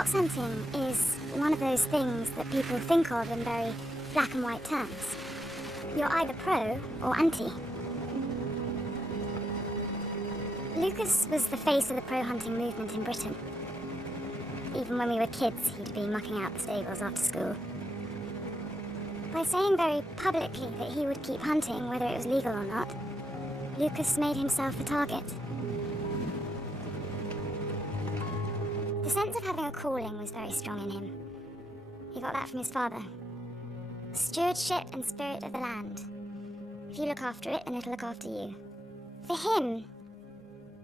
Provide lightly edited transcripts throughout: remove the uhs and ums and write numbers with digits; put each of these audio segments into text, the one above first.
Fox hunting is one of those things that people think of in very black and white terms. You're either pro or anti. Lucas was the face of the pro hunting movement in Britain. Even when we were kids, he'd be mucking out the stables after school. By saying very publicly that he would keep hunting whether it was legal or not, Lucas made himself a target. The sense of having a calling was very strong in him. He got that from his father. Stewardship and spirit of the land. If you look after it, then it'll look after you. For him,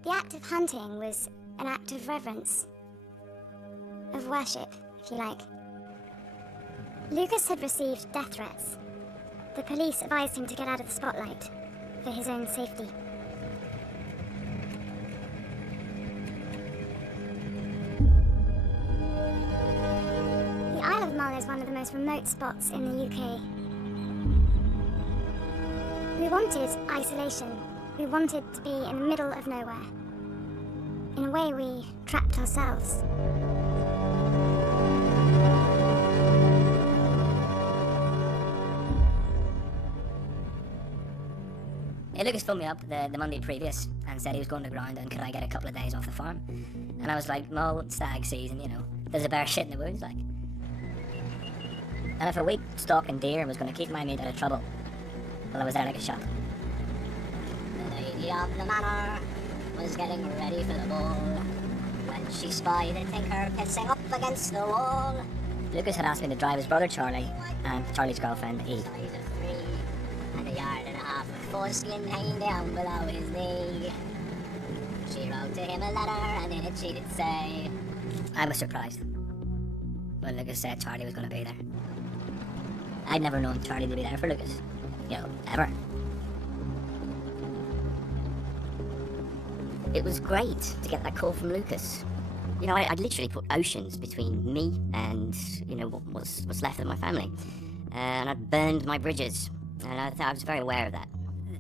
the act of hunting was an act of reverence. Of worship, if you like. Lucas had received death threats. The police advised him to get out of the spotlight for his own safety. The Isle of Mull is one of the most remote spots in the UK. We wanted isolation. We wanted to be in the middle of nowhere. In a way, we trapped ourselves. Lucas phoned me up the Monday previous and said he was going to ground and could I get a couple of days off the farm. And I was like, no, stag season, you know, there's a bear shit in the woods, like. And if a week stalking deer was going to keep my mate out of trouble, well, I was there like a shot. The lady of the manor was getting ready for the ball when she spied a tinker pissing up against the wall. Lucas had asked me to drive his brother Charlie and Charlie's girlfriend Eve. And a yard and a half of foreskin hanging down below his knee. She wrote to him a letter and in it she did say, I was surprised when Lucas said Charlie was going to be there. I'd never known Charlie to be there for Lucas, you know, ever. It was great to get that call from Lucas. You know, I'd literally put oceans between me and, you know, what's left of my family. And I'd burned my bridges. And I was very aware of that.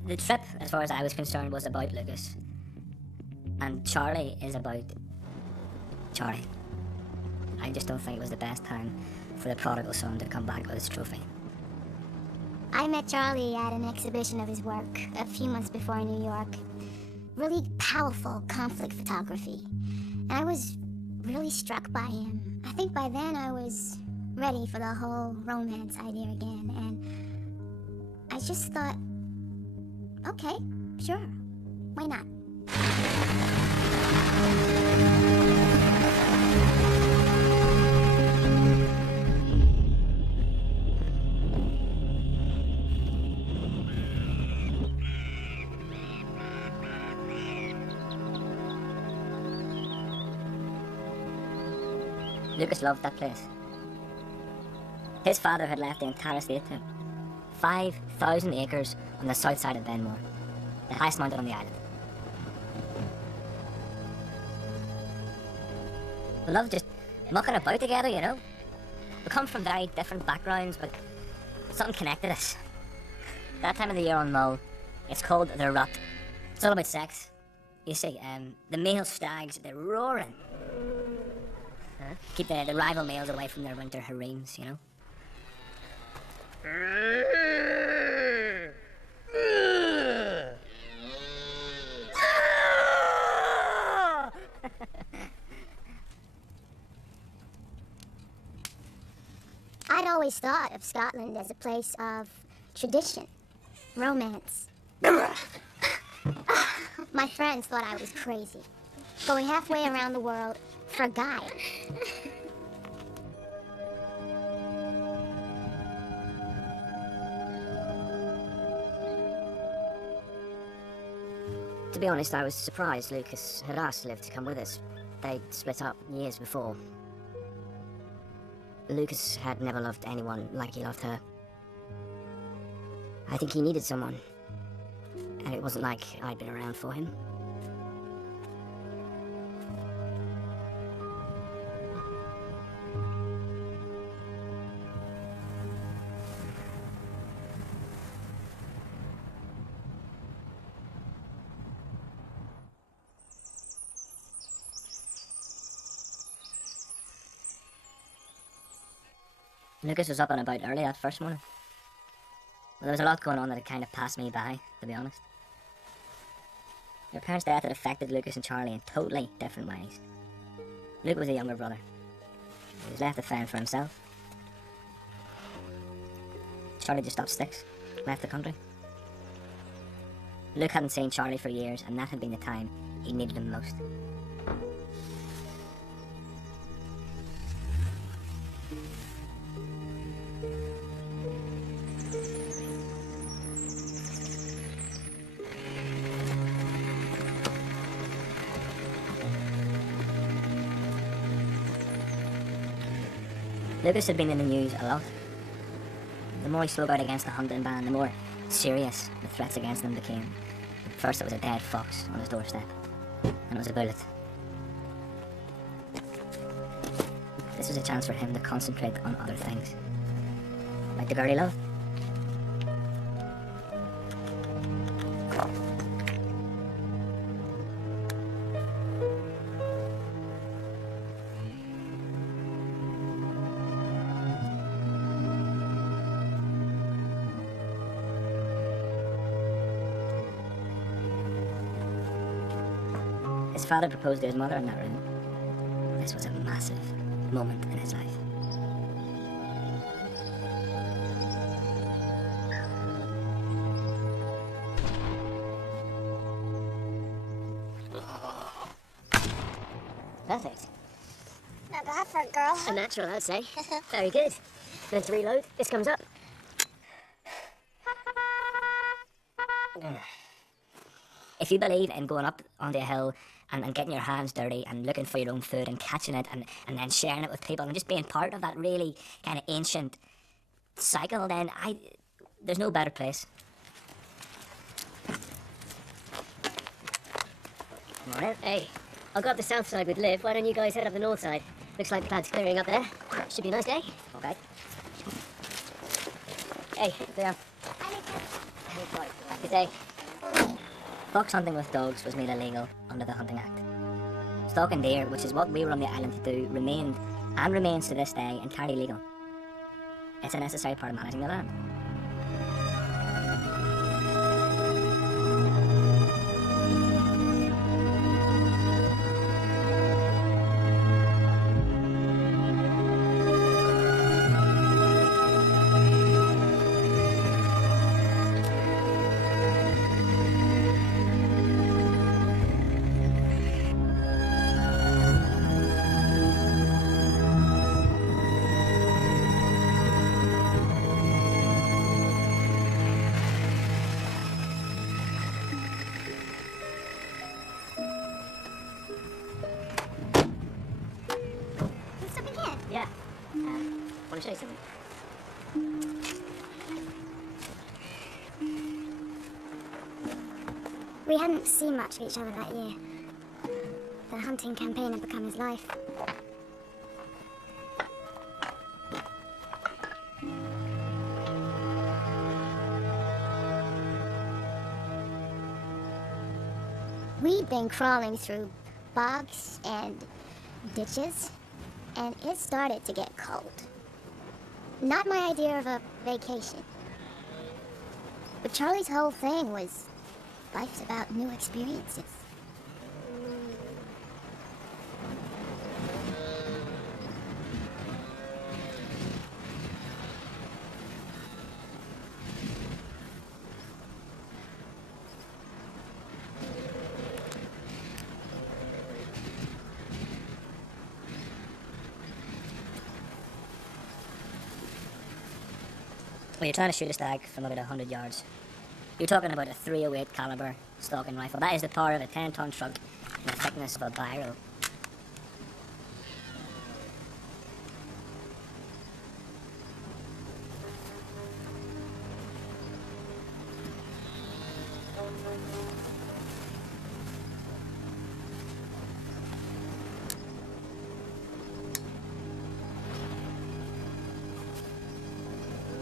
The trip, as far as I was concerned, was about Lucas. And Charlie is about Charlie. I just don't think it was the best time for the prodigal son to come back with his trophy. I met Charlie at an exhibition of his work a few months before in New York. Really powerful conflict photography. And I was really struck by him. I think by then I was ready for the whole romance idea again, and I just thought, okay, sure, why not? Lucas loved that place. His father had left the entire estate to him. 5,000 acres on the south side of Benmore, the highest mountain on the island. We loved just mucking about together, you know. We come from very different backgrounds, but something connected us. That time of the year on Mull, it's called the Rut. It's all about sex. You see, the male stags, they're roaring. Keep the rival males away from their winter harems, you know. I'd always thought of Scotland as a place of tradition, romance. My friends thought I was crazy, going halfway around the world for a guy. To be honest, I was surprised Lucas had asked Liv to come with us. They'd split up years before. Lucas had never loved anyone like he loved her. I think he needed someone. And it wasn't like I'd been around for him. Lucas was up and about early that first morning. Well, there was a lot going on that had kind of passed me by, to be honest. Your parents' death had affected Lucas and Charlie in totally different ways. Luke was a younger brother. He was left to fend for himself. Charlie just stopped sticks, left the country. Luke hadn't seen Charlie for years, and that had been the time he needed him most. Lucas had been in the news a lot. The more he spoke out against the hunting ban, the more serious the threats against them became. At first it was a dead fox on his doorstep, and it was a bullet. This was a chance for him to concentrate on other things, like the girl he loved. His father proposed to his mother in that room. This was a massive moment in his life. Perfect. Not bad for a girl. A natural, I'd say. Very good. Meant to reload. This comes up. If you believe in going up onto a hill and getting your hands dirty and looking for your own food and catching it and then sharing it with people and just being part of that really kind of ancient cycle, then there's no better place. Morning. Hey, I'll go up the south side with Liv. Why don't you guys head up the north side? Looks like the plan's clearing up there. Should be a nice day. Okay. Hey, there. Good day. Fox hunting with dogs was made illegal under the Hunting Act. Stalking deer, which is what we were on the island to do, remained and remains to this day entirely legal. It's a necessary part of managing the land. Yeah. Want to show you something? We hadn't seen much of each other that year. The hunting campaign had become his life. We'd been crawling through bogs and ditches, and it started to get cold. Not my idea of a vacation. But Charlie's whole thing was life's about new experiences. When you're trying to shoot a stag from about 100 yards, you're talking about a .308 caliber stalking rifle. That is the power of a 10-ton truck and the thickness of a biro.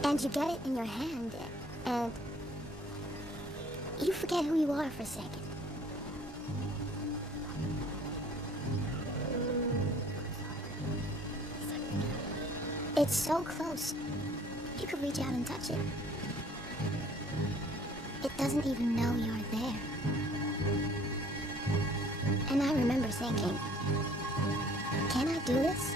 And you get it in your hand, and you forget who you are for a second. It's so close. You could reach out and touch it. It doesn't even know you're there. And I remember thinking, can I do this?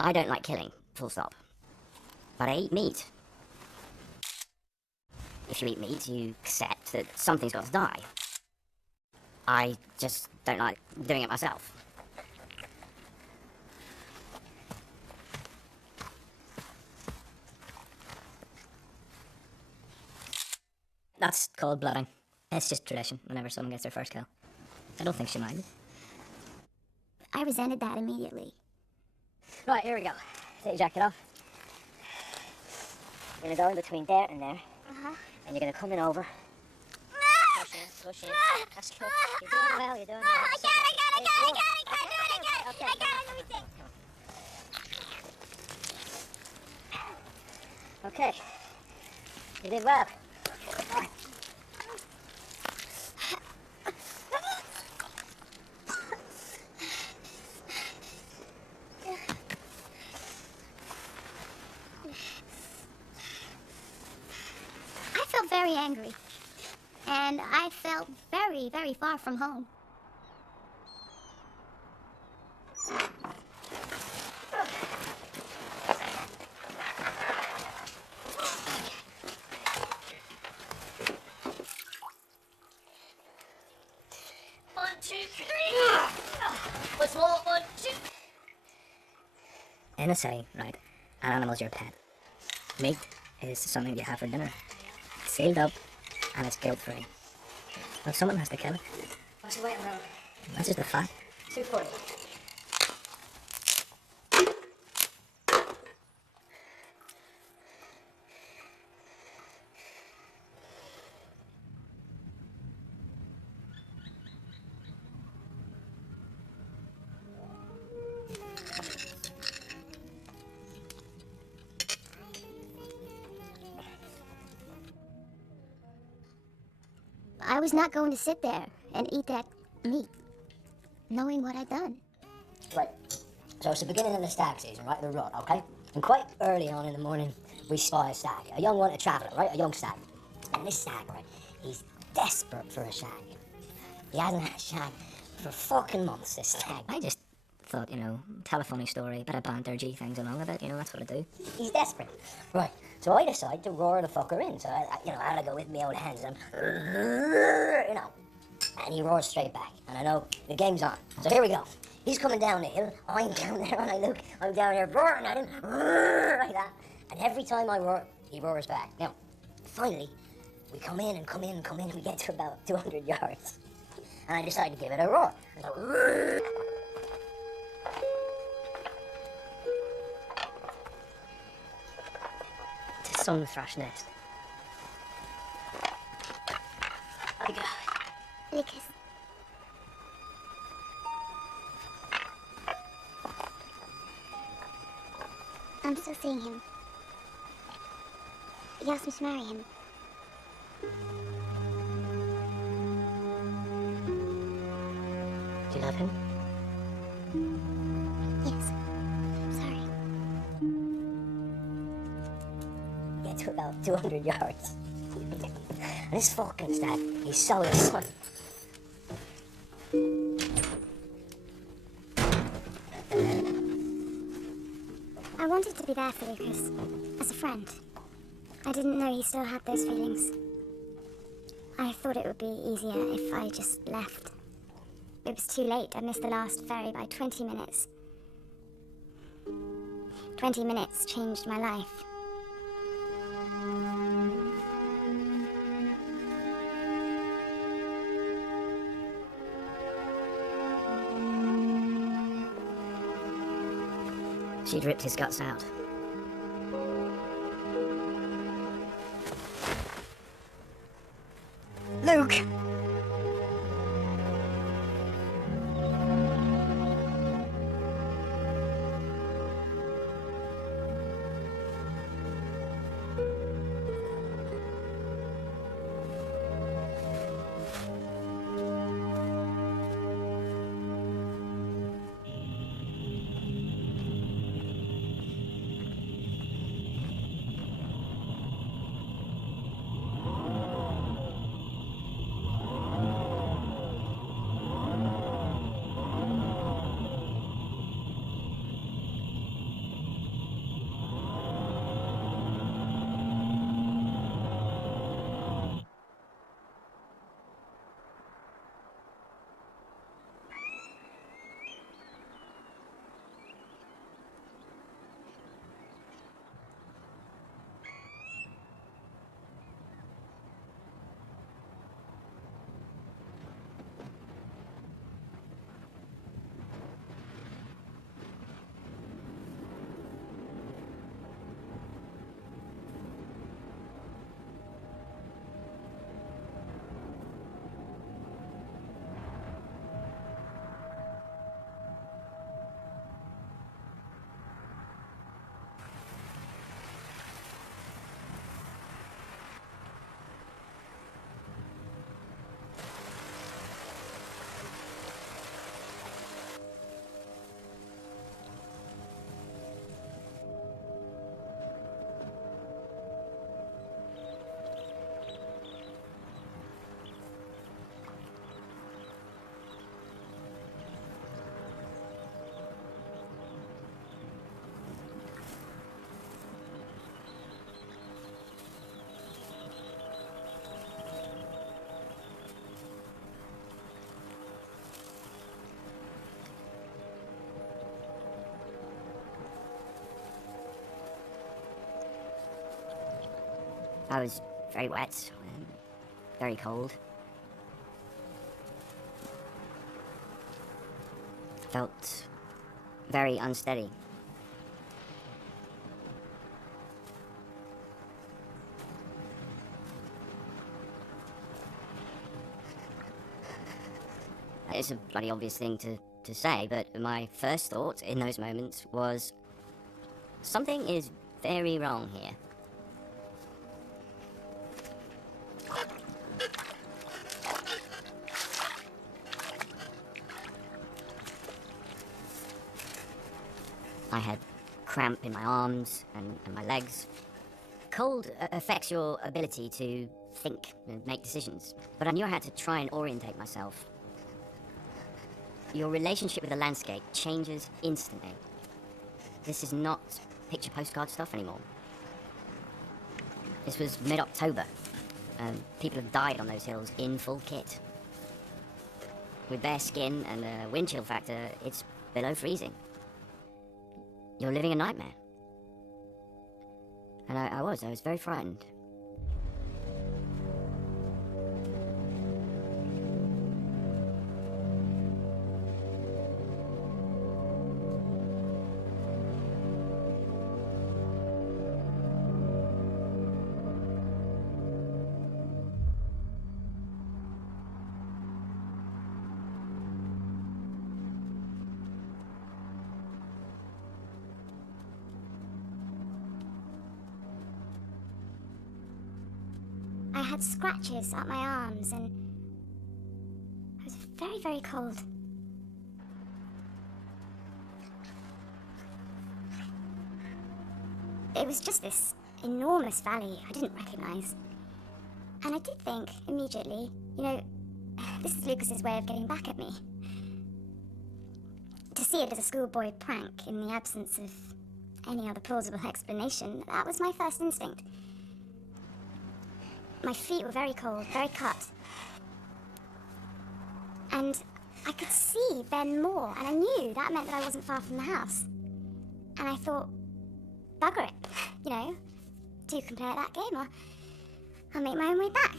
I don't like killing, full stop. But I eat meat. If you eat meat, you accept that something's got to die. I just don't like doing it myself. That's called blooding. It's just tradition whenever someone gets their first kill. I don't think she minded. I resented that immediately. Right, here we go. Take your jacket off. You're gonna go in between there and there. And you're gonna come in over. Push in, push in. That's good. You're doing well, you're doing well. I got everything. Okay. You did well. I felt very angry. And I felt very, very far from home. One, two, three. What's more? One, two. In a say, right, an animal's your pet. Meat is something you have for dinner. It's sealed up and it's guilt-free. If someone has to kill it, what's the weight around? That's just a fact. 240. I was not going to sit there and eat that meat, knowing what I'd done. Right. So it's the beginning of the stag season, right? The rut, okay? And quite early on in the morning, we spy a stag. A young one, a traveller, right? A young stag. And this stag, right, he's desperate for a shag. He hasn't had a shag for fucking months, this stag. I just thought, tell a funny story, bit of banter, G things along with it, that's what I do. He's desperate. Right. So I decide to roar the fucker in. So, I had to go with me old hands and, and he roars straight back. And I know the game's on. So here we go. He's coming down the hill. I'm down there and I look. I'm down here roaring at him. Like that. And every time I roar, he roars back. Now, finally, we come in and come in and come in. We get to about 200 yards. And I decide to give it a roar. I go, sun thrash nest. Lucas. I'm still seeing him. He asked me to marry him. Do you love him? Yes. I'm sorry. Get to about 200 yards. And this fucking stag, he's so excited. I wanted to be there for Lucas, as a friend. I didn't know he still had those feelings. I thought it would be easier if I just left. It was too late. I missed the last ferry by 20 minutes. 20 minutes changed my life. She'd ripped his guts out. Luke! I was very wet, very cold. Felt very unsteady. It's a bloody obvious thing to say, but my first thought in those moments was, something is very wrong here. I had cramp in my arms and my legs. Cold affects your ability to think and make decisions, but I knew I had to try and orientate myself. Your relationship with the landscape changes instantly. This is not picture postcard stuff anymore. This was mid-October. People have died on those hills in full kit. With bare skin and a wind chill factor, it's below freezing. You're living a nightmare. And I was very frightened. I had scratches up my arms and I was very, very cold. It was just this enormous valley I didn't recognise. And I did think immediately, you know, this is Lucas's way of getting back at me. To see it as a schoolboy prank in the absence of any other plausible explanation, that was my first instinct. My feet were very cold, very cut. And I could see Ben Moore, and I knew that meant that I wasn't far from the house. And I thought, bugger it, you know, do can play at that game, I'll make my own way back.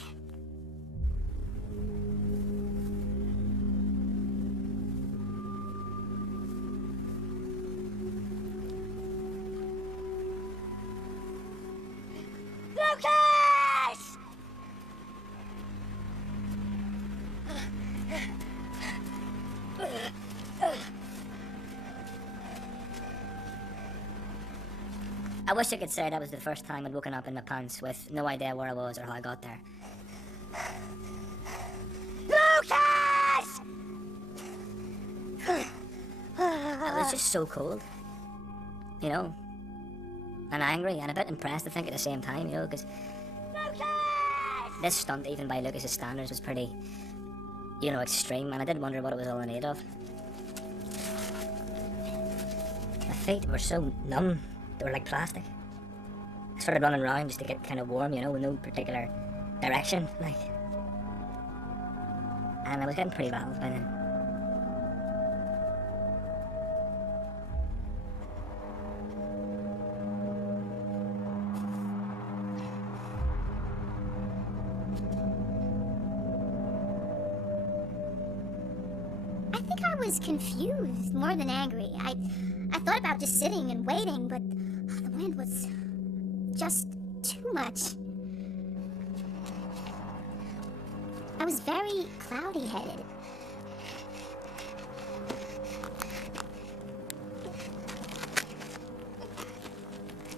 I wish I could say that was the first time I'd woken up in my pants with no idea where I was or how I got there. Lucas! It was just so cold, you know, and angry and a bit impressed, I think, at the same time, you know, because this stunt, even by Lucas's standards, was pretty, you know, extreme, and I did wonder what it was all in aid of. My feet were so numb, they were like plastic. I started running around just to get kind of warm, you know, with no particular direction, like, and I was getting pretty rattled by then. I think I was confused more than angry. I thought about just sitting and waiting, but the wind was just too much. I was very cloudy-headed.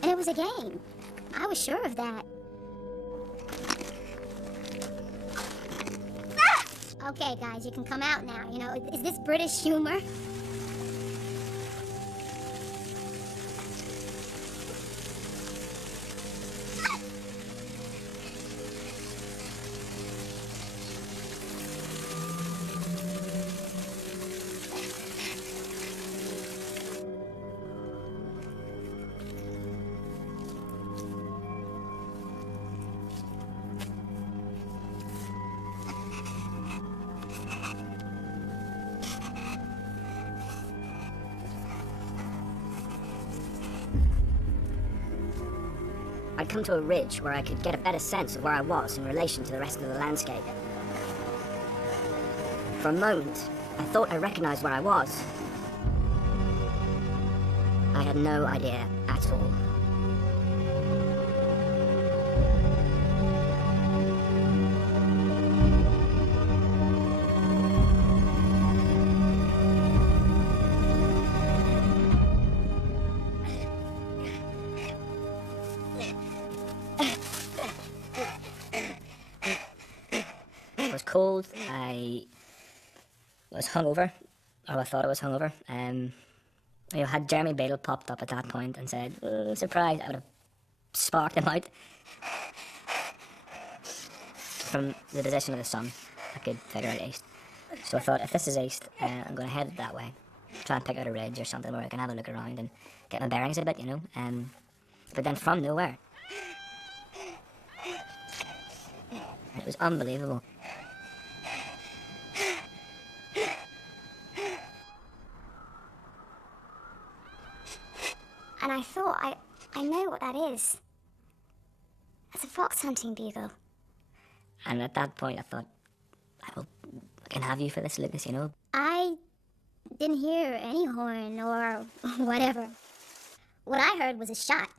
And it was a game. I was sure of that. Okay, guys, you can come out now. You know, is this British humor? I'd come to a ridge where I could get a better sense of where I was in relation to the rest of the landscape. For a moment, I thought I recognized where I was. I had no idea at all. I was cold, I was hungover, or I thought I was hungover. You know, had Jeremy Beadle popped up at that point and said, "Oh, surprise," I would have sparked him out. From the position of the sun, I could figure out east. So I thought, if this is east, I'm going to head that way. Try and pick out a ridge or something where I can have a look around and get my bearings a bit, you know. But then from nowhere, it was unbelievable. And I thought, I know what that is. It's a fox hunting bugle. And at that point I thought, I can have you for this, Lucas, you know. I didn't hear any horn or whatever. What I heard was a shot.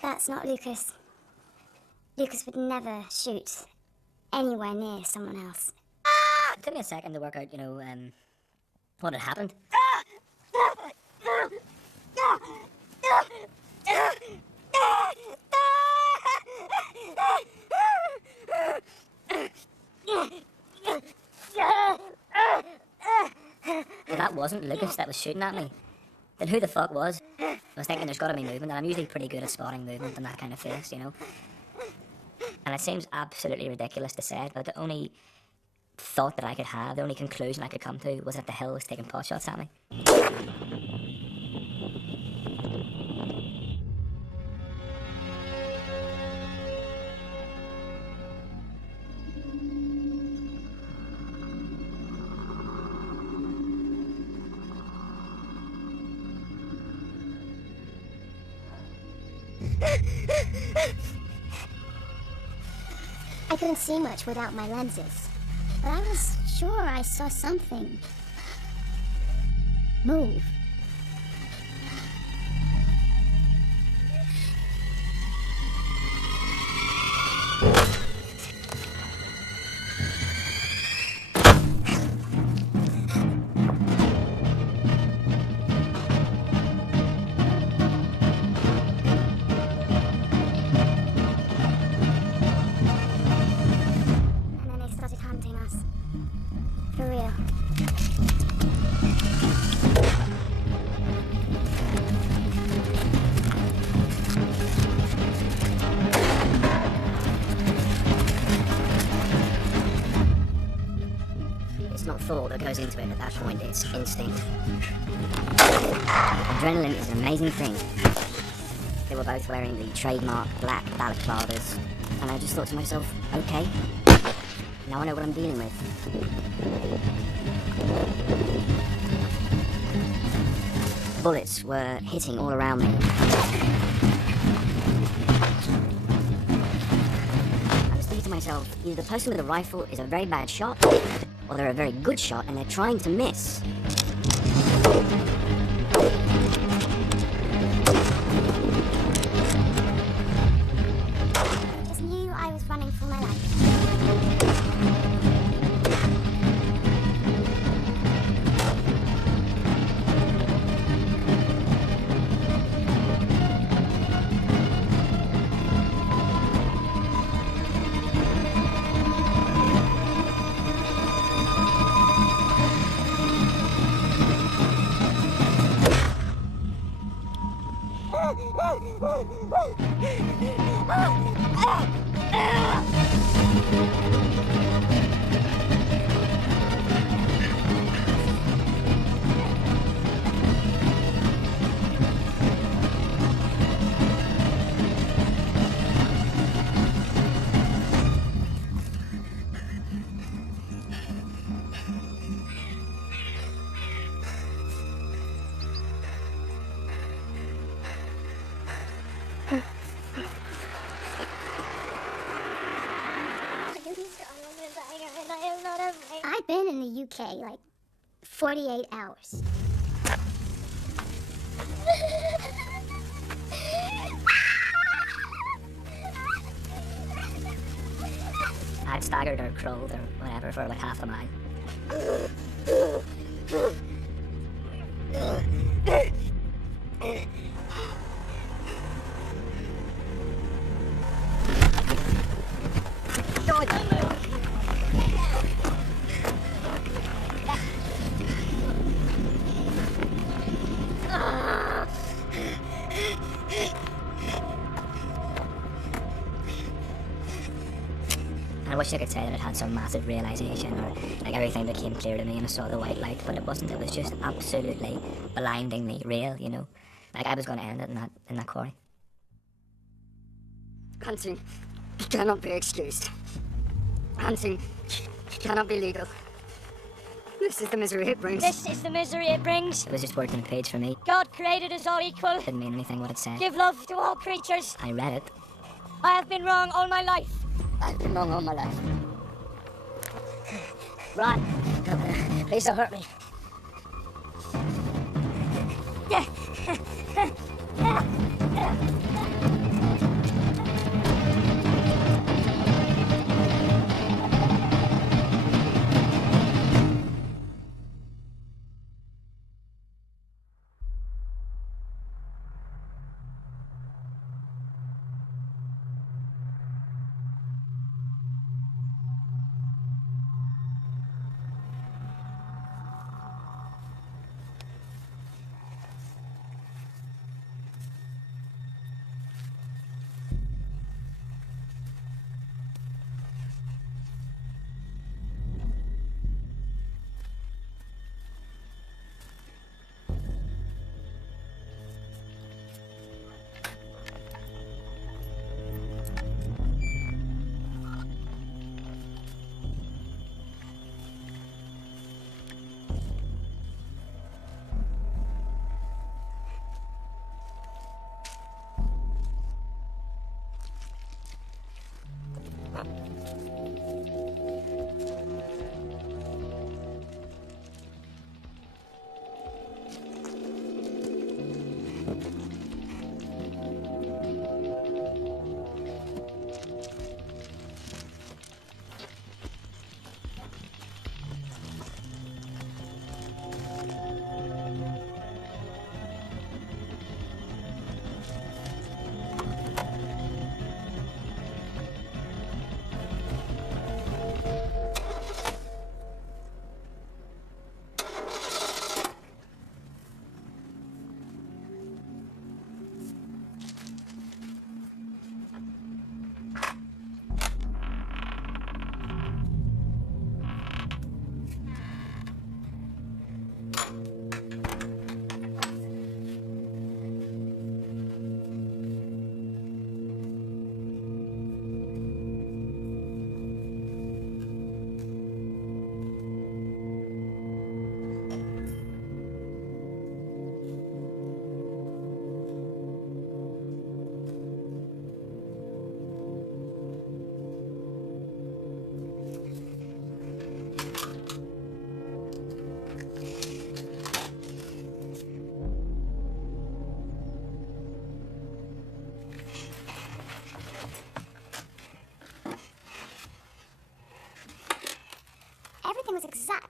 That's not Lucas. Lucas would never shoot anywhere near someone else. It took me a second to work out, you know, what had happened. Well, that wasn't Lucas that was shooting at me. Then who the fuck was? I was thinking there's gotta be movement, and I'm usually pretty good at spotting movement in that kind of face, you know. And it seems absolutely ridiculous to say it, but the only thought that I could have, the only conclusion I could come to, was that the hill was taking pot shots at me. I couldn't see much without my lenses, but I was sure I saw something move. thought that goes into it at that point. It's instinct. Adrenaline is an amazing thing. They were both wearing the trademark black balaclavas, and I just thought to myself, okay, now I know what I'm dealing with. Bullets were hitting all around me. I was thinking to myself, either the person with the rifle is a very bad shot, or they're a very good shot and they're trying to miss. I just knew I was running for my life. I've been in the UK like 48 hours. I'd staggered or crawled or whatever for like half a mile. I wish I could say that it had some massive realization or like everything became clear to me and I saw the white light, but it wasn't. It was just absolutely blindingly real, you know? Like I was going to end it in that quarry. Hunting cannot be excused. Hunting cannot be legal. This is the misery it brings. This is the misery it brings. It was just words on a page for me. God created us all equal. Didn't mean anything what it said. Give love to all creatures. I read it. I have been wrong all my life. I've been wrong all my life. Run. Please don't hurt me.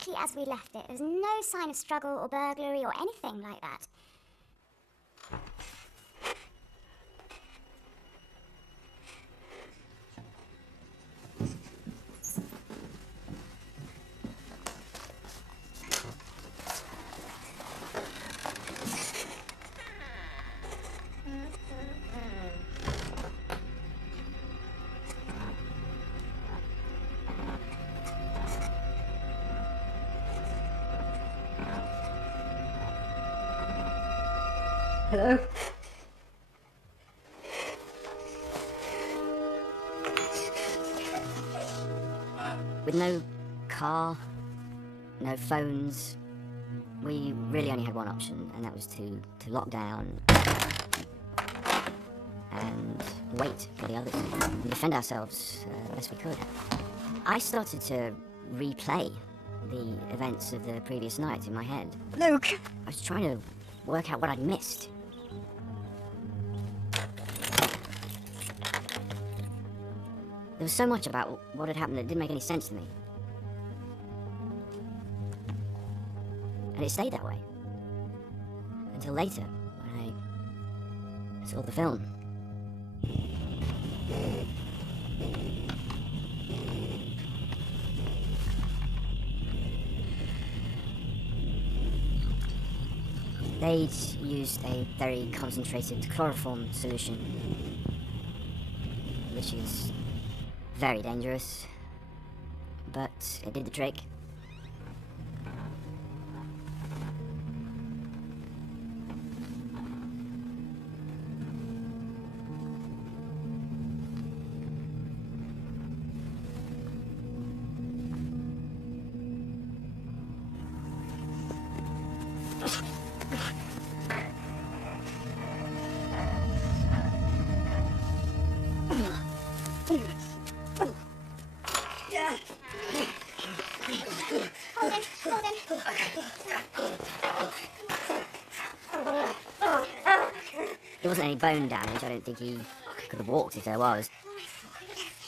exactly as we left it. There was no sign of struggle or burglary or anything like that. Hello? With no car, no phones, we really only had one option, and that was to lock down and wait for the others and defend ourselves the best we could. I started to replay the events of the previous night in my head. Luke! I was trying to work out what I'd missed. There was so much about what had happened that didn't make any sense to me. And it stayed that way. Until later, when I saw the film. They'd used a very concentrated chloroform solution, which is very dangerous, but it did the trick. There wasn't any bone damage. I don't think he could have walked if there was.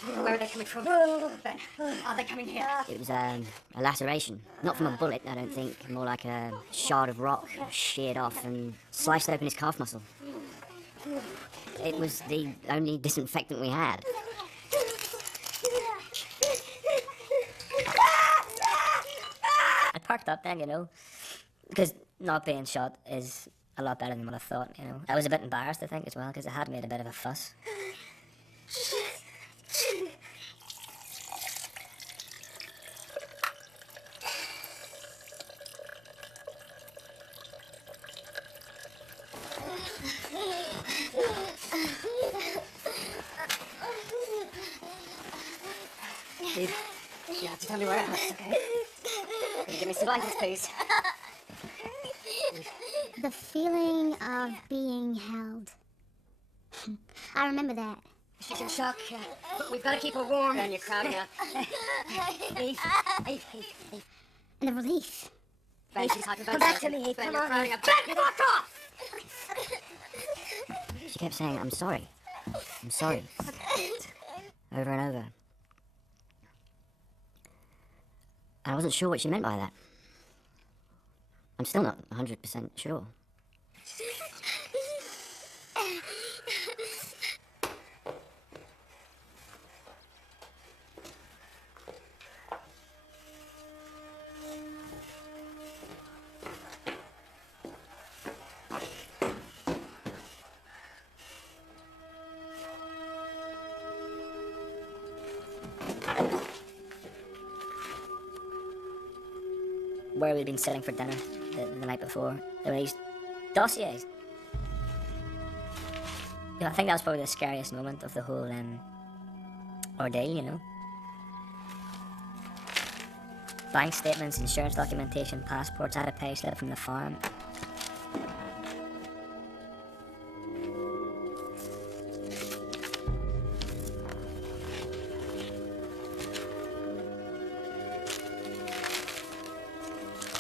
Where are they coming from? Are they coming here? It was a laceration. Not from a bullet, I don't think. More like a shard of rock sheared off and sliced open his calf muscle. It was the only disinfectant we had. I perked up then, you know, because not being shot is a lot better than what I thought, you know. I was a bit embarrassed, I think, as well, because I had made a bit of a fuss. Steve, you have to tell me where I was, okay? Can you give me some blankets, please? The feeling of being held. I remember that. She's in shock. But we've got to keep her warm. And you're crowding up. Eve. And the relief. She's talking about Come back to me, Eve. Come on. crowding up. Fuck off! She kept saying, I'm sorry. I'm sorry. Over and over. And I wasn't sure what she meant by that. I'm still not 100% sure. Where we'd been sitting for dinner the night before, there were these dossiers. Yeah, I think that was probably the scariest moment of the whole ordeal, you know. Bank statements, insurance documentation, passports, I had a pay slip from the farm.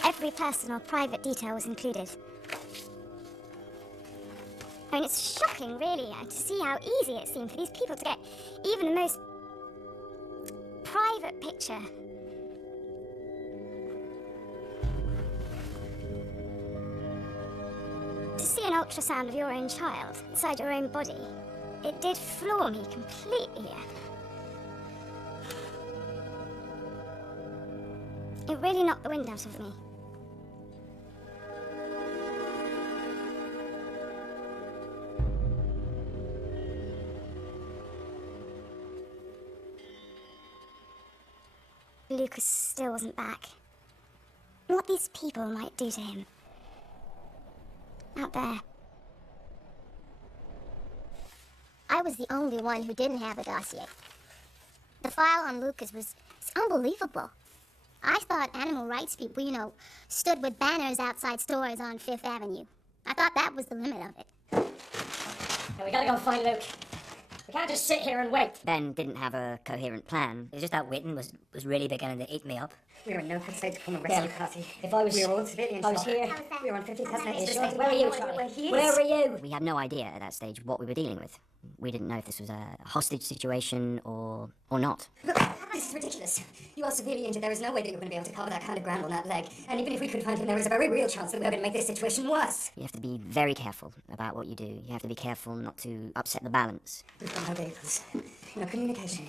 Every personal, private detail was included. I mean, it's shocking, really, to see how easy it seemed for these people to get even the most private picture an ultrasound of your own child inside your own body, it did floor me completely. It really knocked the wind out of me. Lucas still wasn't back. What these people might do to him. Out there. I was the only one who didn't have a dossier. The file on Lucas was unbelievable. I thought animal rights people, stood with banners outside stores on Fifth Avenue. I thought that was the limit of it. Now we gotta go find Luke. We can't just sit here and wait. Ben didn't have a coherent plan. It was just that Witten was really beginning to eat me up. We were in no state to come and rescue Cassie. If I was, We were all civilians. I was here. We were on 50,000 acres. Sure. Where were you, Charlie? Where were you? We had no idea at that stage what we were dealing with. We didn't know if this was a hostage situation or not. Look, this is ridiculous. You are severely injured. There is no way that you're going to be able to cover that kind of ground on that leg. And even if we could find him, there is a very real chance that we're going to make this situation worse. You have to be very careful about what you do. You have to be careful not to upset the balance. We've got no vehicles, no communication,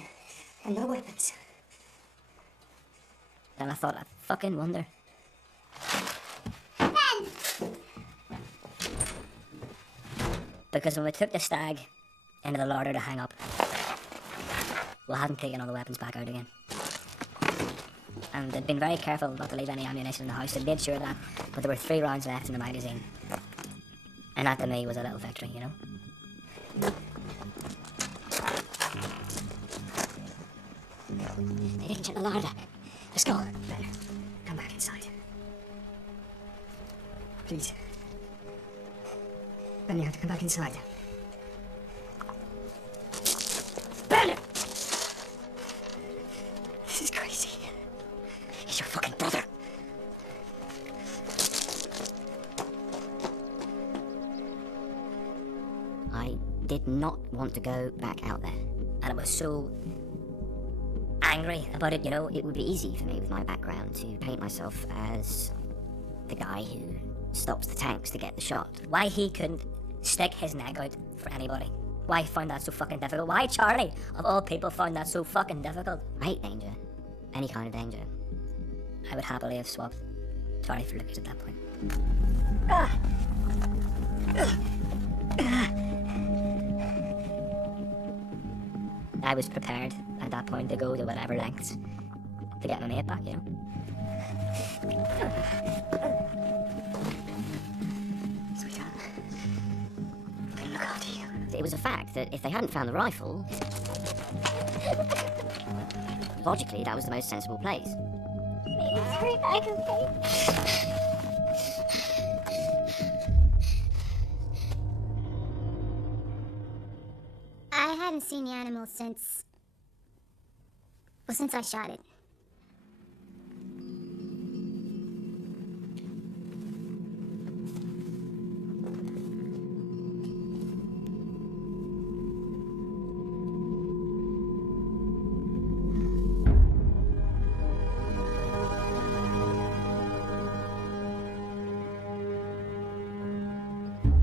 and no weapons. And I thought, I fucking wonder. Because when we took the stag into the larder to hang up, we hadn't taken all the weapons back out again. And they'd been very careful not to leave any ammunition in the house. They made sure of that, but there were 3 rounds left in the magazine. And that to me was a little victory, you know? They didn't check the larder. Let's go. Ben, come back inside. Please. Ben, you have to come back inside. Ben! This is crazy. He's your fucking brother. I did not want to go back out there. And I was so angry about it, you know. It would be easy for me with my background to paint myself as the guy who stops the tanks to get the shot. Why he couldn't stick his neck out for anybody. Why he found that so fucking difficult. Why Charlie, of all people, found that so fucking difficult. I hate danger. Any kind of danger. I would happily have swapped Charlie for Lucas at that point. I was prepared at that point to go to whatever lengths to get my mate back, you know. Sweetheart. I'm gonna look after you. It was a fact that if they hadn't found the rifle, logically that was the most sensible place. Hurry back, okay? I hadn't seen the animal since I shot it.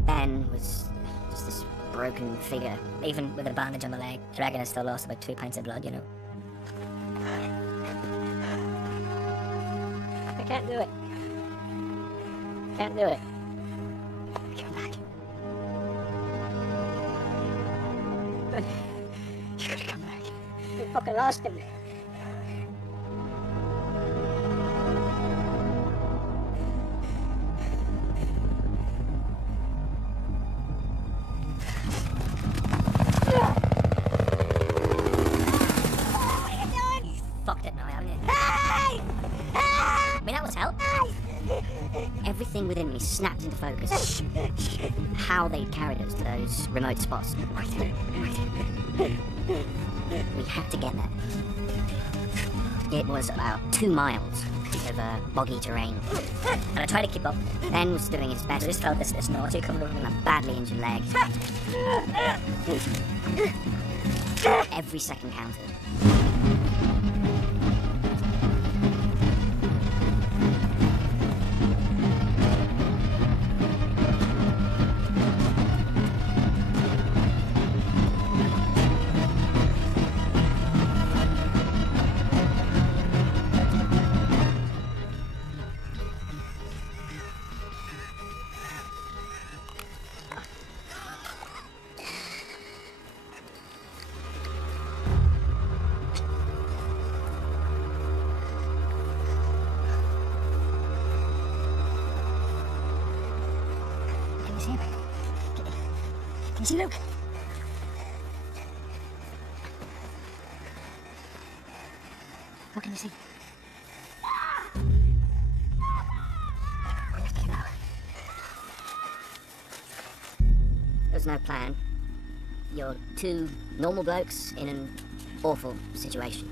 Ben was just this broken figure, even with a bandage on the leg. I reckon I still lost about 2 pints of blood, you know. I can't do it. Can't do it. Come back. Ben, you gotta come back. I fucking lost him. Fucked it now, haven't you? I mean, that was hell. Everything within me snapped into focus. How they'd carried us to those remote spots. We had to get there. It was about 2 miles of boggy terrain. And I tried to keep up. Ben was doing his best. I just felt this nausea coming over my badly injured leg. Every second counted. see Luke? What can you see? There's no plan. You're two normal blokes in an awful situation.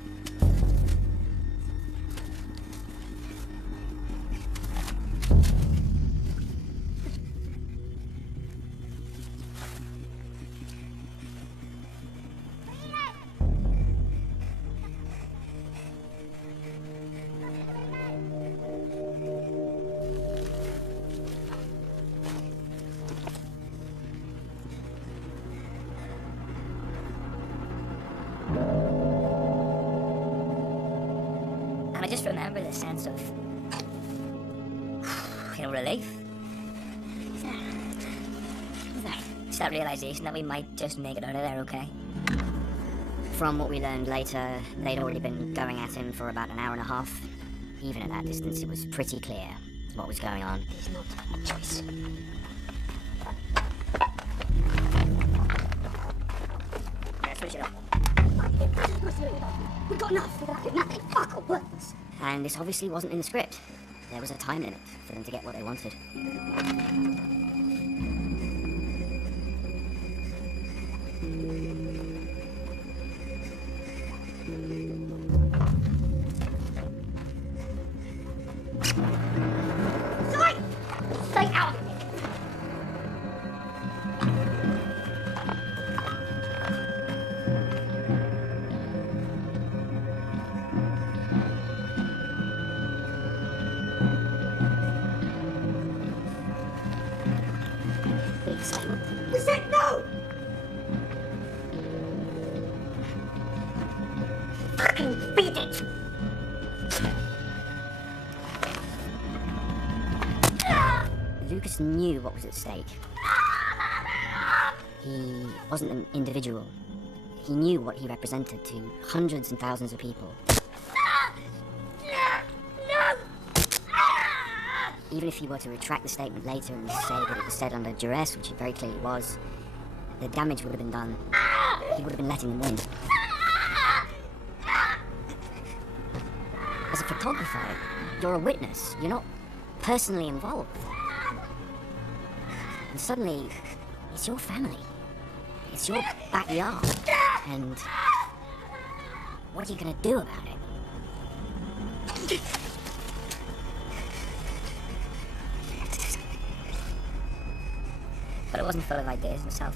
And I just remember the sense of, relief. It's that realization that we might just make it out of there okay. From what we learned later, they'd already been going at him for about an hour and a half. Even at that distance, it was pretty clear what was going on. There's not a choice. Let's finish it up. We've got enough. Nothing. Fuck all works. And this obviously wasn't in the script. There was a time limit for them to get what they wanted. Sorry! Stay out! You said no! Fucking beat it! Lucas knew what was at stake. He wasn't an individual. He knew what he represented to hundreds and thousands of people. Even if he were to retract the statement later and say that it was said under duress, which it very clearly was, the damage would have been done. He would have been letting them win. As a photographer, you're a witness. You're not personally involved. And suddenly, it's your family. It's your backyard. And what are you gonna do about it? But I wasn't full of ideas myself.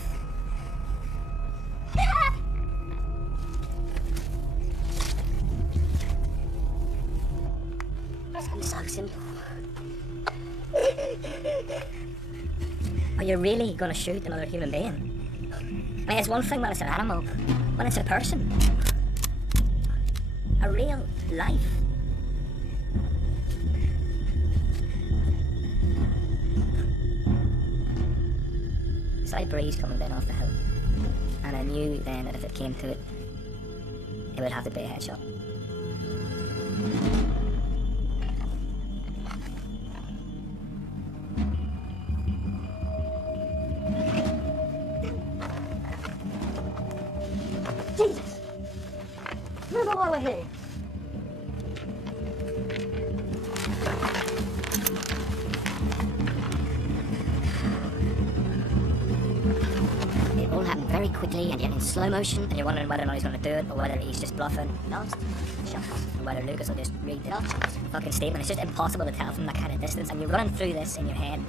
It's so simple. Are you really gonna shoot another human being? I mean, it's one thing when it's an animal, when it's a person. A real life. Slight breeze coming down off the hill, and I knew then that if it came to it, it would have to be a headshot. Jesus! Move all over here! It all happened very quickly and yet in slow motion, and you're wondering whether or not he's going to do it, or whether he's just bluffing. Lost shots. Or whether Lucas will just read the fucking statement. It's just impossible to tell from that kind of distance, and you're running through this in your head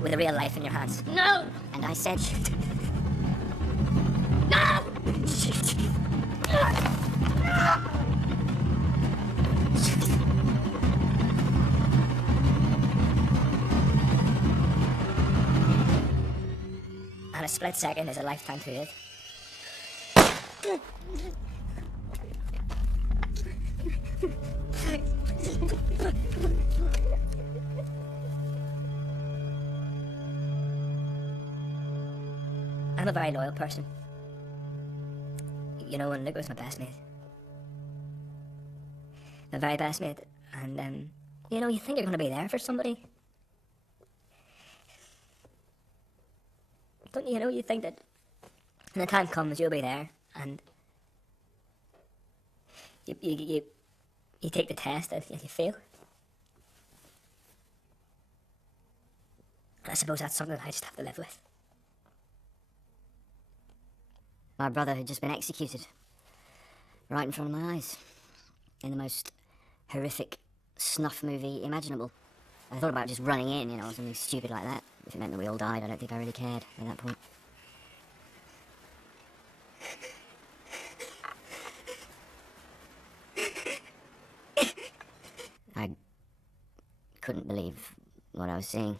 with a real life in your hands. No! And I said, shoot. No! And a split second is a lifetime to it. I'm a very loyal person. You know, and Luke was my best mate. My very best mate. And, you know, you think you're going to be there for somebody. don't you know, you think that when the time comes you'll be there and you take the test and you fail. And I suppose that's something I just have to live with. My brother had just been executed right in front of my eyes in the most horrific snuff movie imaginable. I thought about just running in, you know, something stupid like that. If it meant that we all died, I don't think I really cared at that point. I couldn't believe what I was seeing.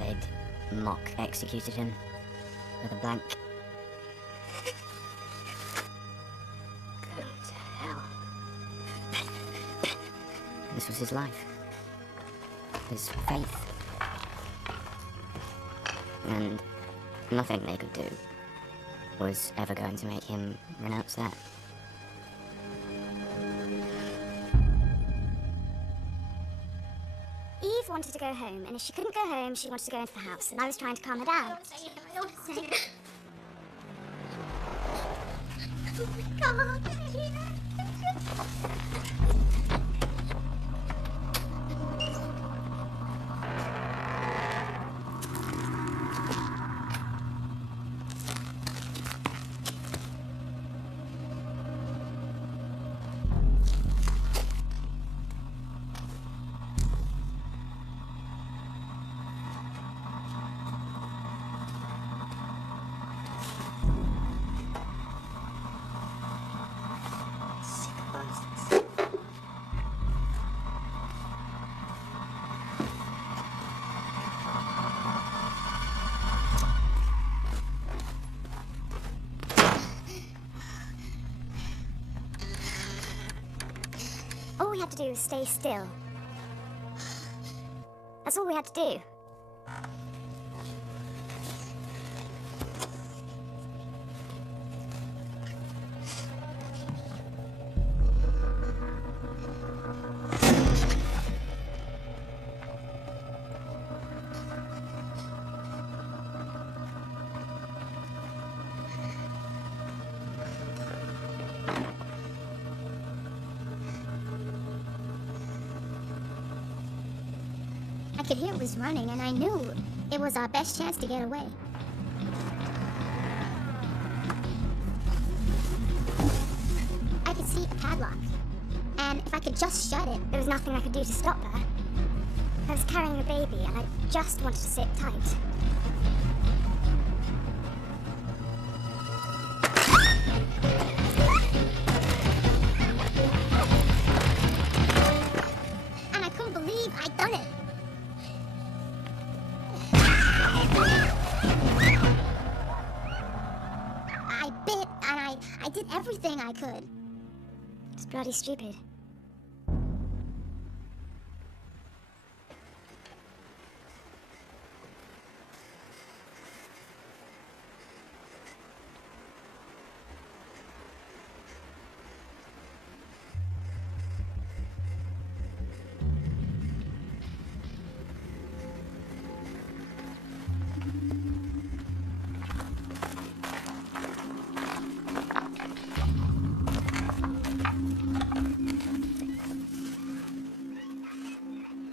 They'd mock executed him with a blank. Go to hell. This was his life. His faith. And nothing they could do was ever going to make him renounce that. Eve wanted to go home, and if she couldn't go home, she wanted to go into the house, and I was trying to calm her down. Don't say it. Don't say it. Come on, here. All we had to do was stay still. That's all we had to do. I could hear it was running, and I knew it was our best chance to get away. I could see a padlock, and if I could just shut it, There was nothing I could do to stop her. I was carrying a baby, and I just wanted to sit tight. and I couldn't believe I'd done it. I bit, and I did everything I could. It's bloody stupid.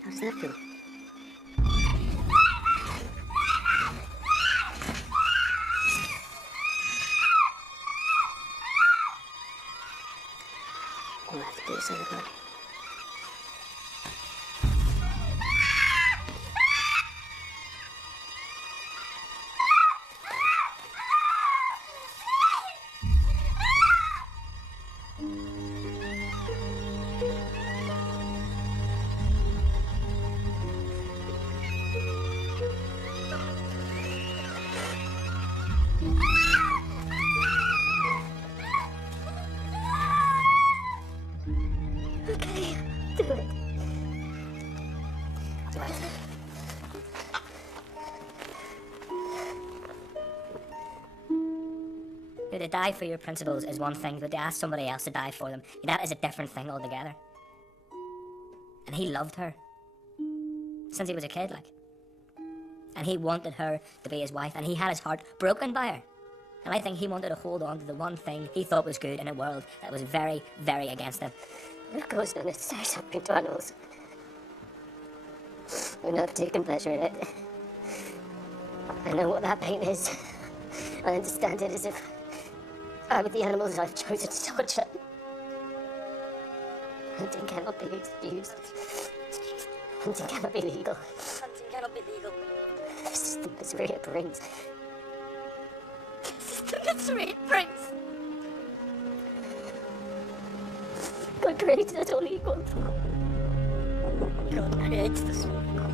How does that feel? All I have to do is say goodbye. To die for your principles is one thing, but to ask somebody else to die for them, that is a different thing altogether. And he loved her since he was a kid, like. And he wanted her to be his wife, and he had his heart broken by her. And I think he wanted to hold on to the one thing he thought was good in a world that was very, very against him. Of course, not necessary something to animals. We're not taking pleasure in it. I know what that pain is. I understand it as if I were the animals I've chosen to torture. Hunting cannot be excused. Hunting cannot be legal. Hunting cannot be legal. This is the misery it brings. This is the misery it brings. God created us all equal. God creates us all equal.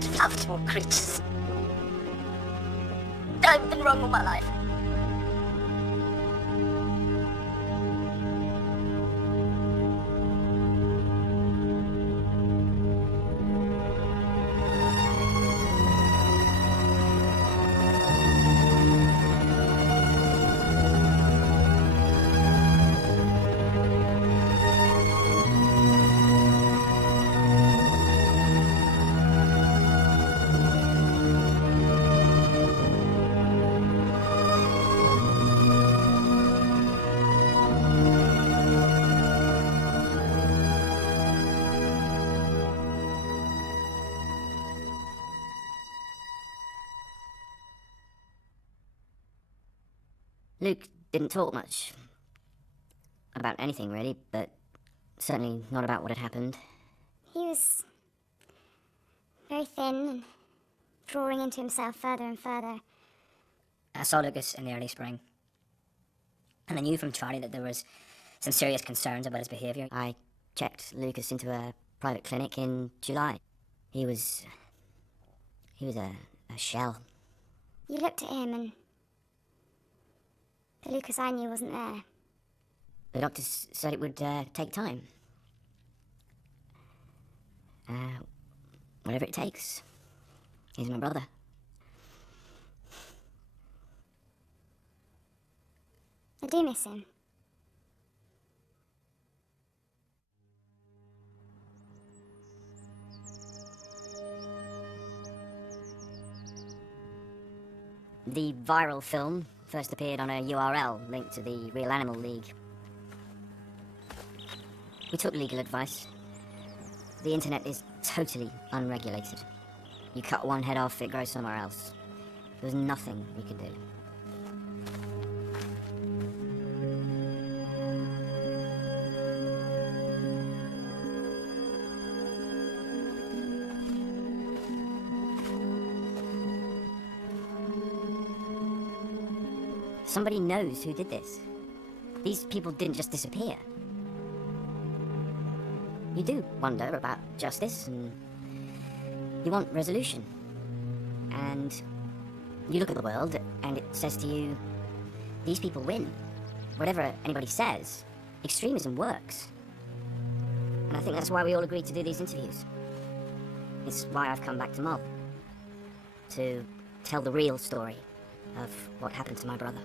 To love small creatures. I've been wrong all my life. Luke didn't talk much about anything, really, but certainly not about what had happened. He was very thin and drawing into himself further and further. I saw Lucas in the early spring, and I knew from Charlie that there was some serious concerns about his behaviour. I checked Lucas into a private clinic in July. He was a shell. You looked at him and the Lucas I knew wasn't there. The doctors said it would take time. Whatever it takes. He's my brother. I do miss him. The viral film first appeared on a URL linked to the Real Animal League. We took legal advice. The internet is totally unregulated. You cut one head off, it grows somewhere else. There was nothing we could do. Somebody knows who did this. These people didn't just disappear. You do wonder about justice, and you want resolution. And you look at the world, and it says to you, these people win. Whatever anybody says, extremism works. And I think that's why we all agreed to do these interviews. It's why I've come back to Mull. To tell the real story of what happened to my brother.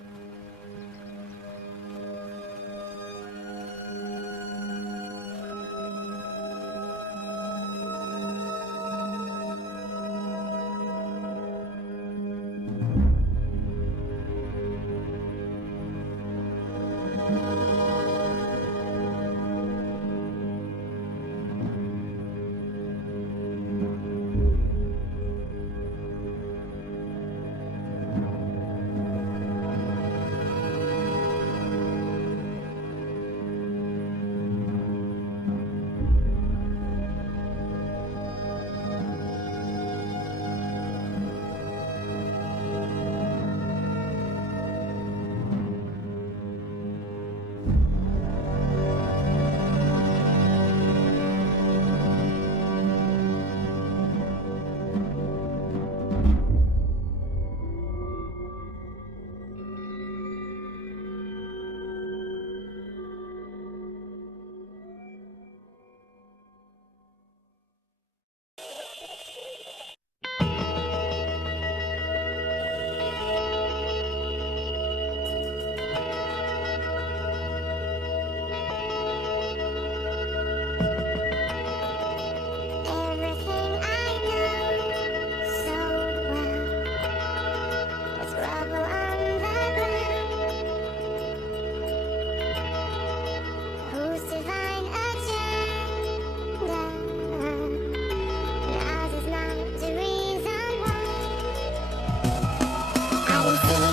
something